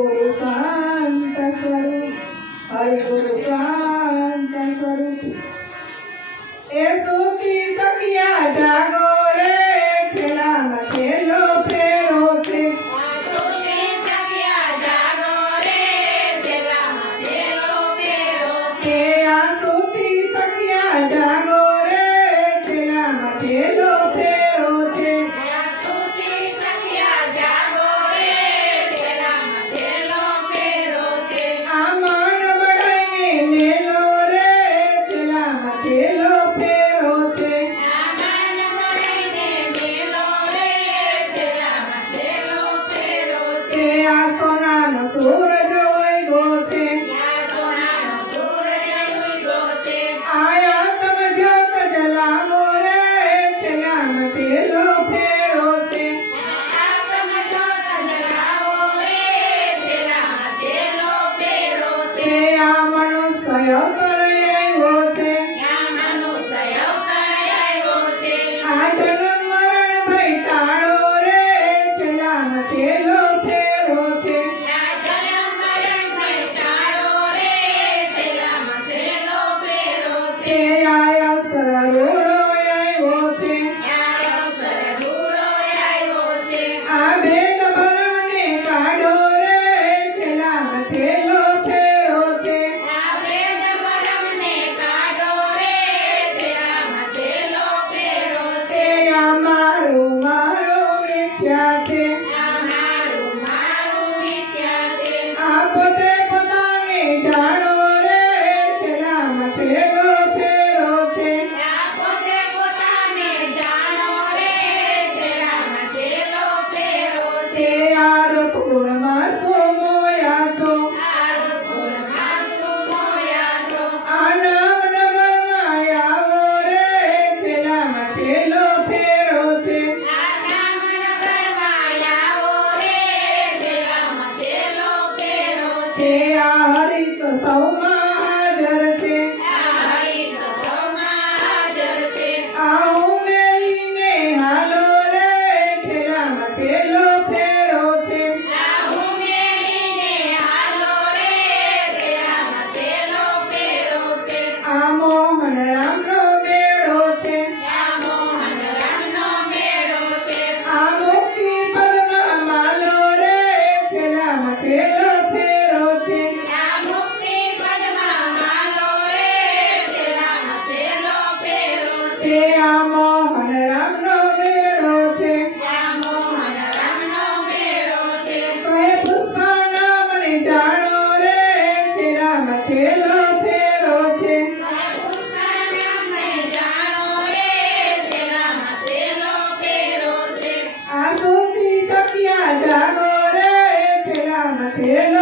Oh. Maria. canção. cielo.